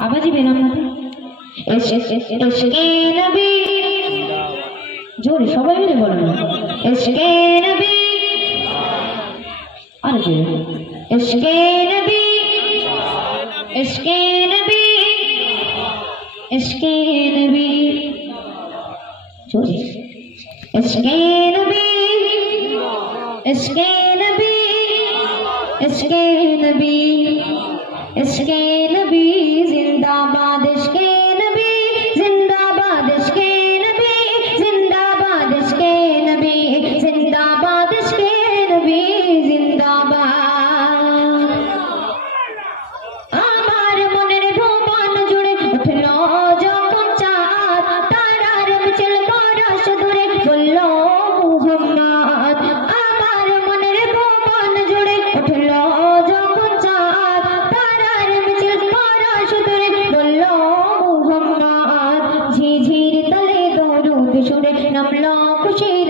आवाज भी ना इश्क़े नबी जोरे सबाई मिले बोलो इश्क़े नबी अरे जोरे इश्क़े नबी इश्क़े नबी इश्क़े नबी जोरे इश्क़े नबी इश्क़े नबी इश्क़े नबी इश्क़े नबी जिंदाबाद इश्क़े नबी जिंदाबाद इश्क़े नबी जिंदाबाद इश्क़े नबी जिंदाबाद इश्क़े नबी जिंदाबाद आमार मनेर भुवन जुड़े उठलो যখন চাঁদ তারার মিছিল পরশ ধরে বলল মুহাম্মদ আমার মনের ভুवन जुड़े উঠলো যখন চাঁদ তারার মিছিল পরশ ধরে বলল মুহাম্মদ ঝিঝির তলে দরুদ সুরে নামলো খুশির